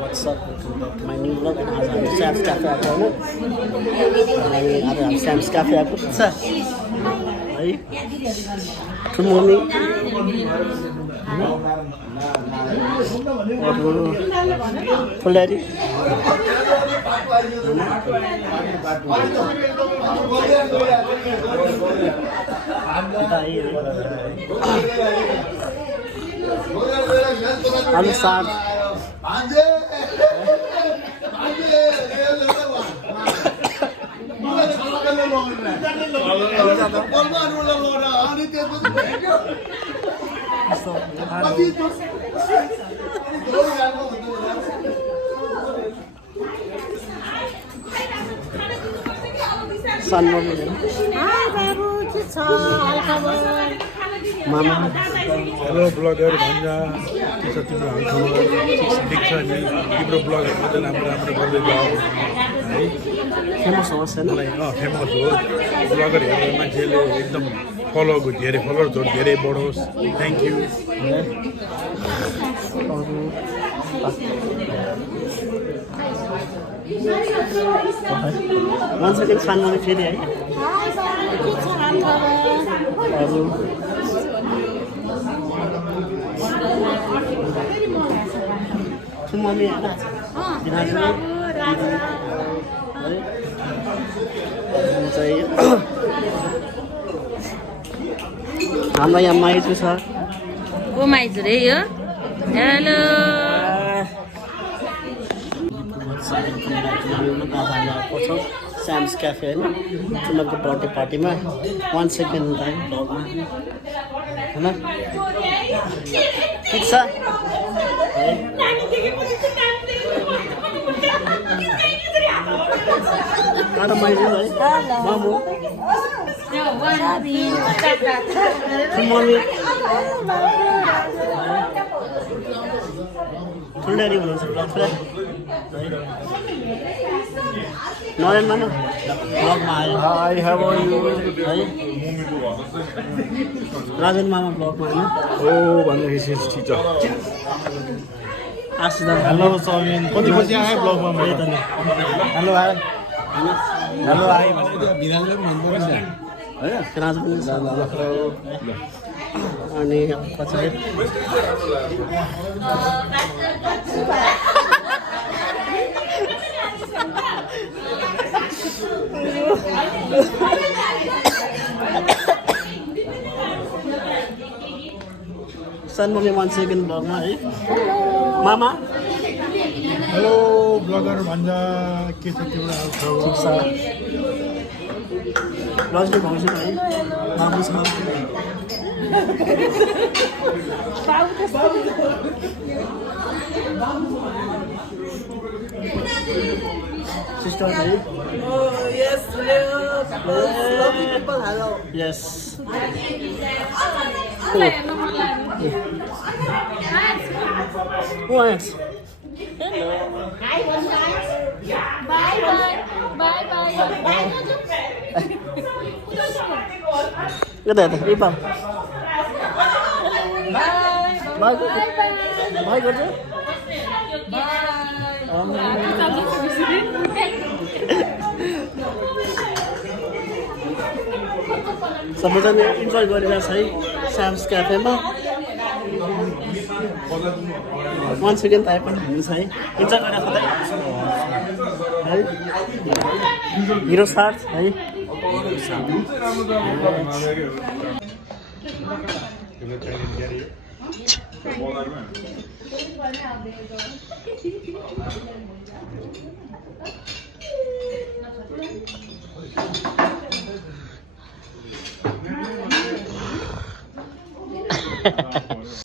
What's up? Welcome back to my new vlog. And आज हामी Sam's Cafe आएको होइन आज हामी Sam's Cafe आएको छ है ठुलो मम्मी ठुलो ड्याडी आलु साग मामा हेलो ब्लगर भन्जा के छ तिम्रो हालखबर ठिक छ नि तिम्रो ब्लगहरू त राम्रो राम्रो गर्दै जाऊ है फेमस होस् हैन फेमस हो ब्लगर हेरेर मान्छेले एकदम फलो धेरै फलोवर्स हो धेरै बढोस् थ्याङ्क यू वान सेकेन्ड सानोले फेरि है अरू मम्मी हाम्रो यहाँ माइजू छ को माइजू रे यो हेलो Sam's Cafe होइन तिमीहरूको बर्थडे पार्टीमा 1 सेकेन्ड है ब्लगमा होइन ठिक छ मैले है मामु मम्मी ठुलो ड्याडी हुनुहुन्छ ब्लग नरेन मानु ब्लगमा आयो हाई हाउ आर यु है राजन मामा ब्लगमा होइन ओ भन्दाखेरि ठिक छ आशिष दा हेलो सबिन कति पछि आयो ब्लगमा त्यही त नि हेलो आइ हेलो आइ भने बिराजले पनि भन्नु पर्छ है राज पनि छ अनि पछि सन मम्मी 1 सेकेन्ड ब्लगमा है मामा हेलो ब्लगर भन्जा के छ तिम्रो हालखबर ठिक छ रजनी भाउजू है मामु छ सिस्टर है Yes, lovely people, hello. Yes. Who else? Hello. Bye bye. Bye bye. Cái này thì bao. Bye. Bye. Bye good. सबैजना इन्जोय गरिरहेछ है Sam's क्याफेमा 1 सेकेन्ड आए पनि हुन्छ है इन्जोय गरेर है हिरो सार्थ है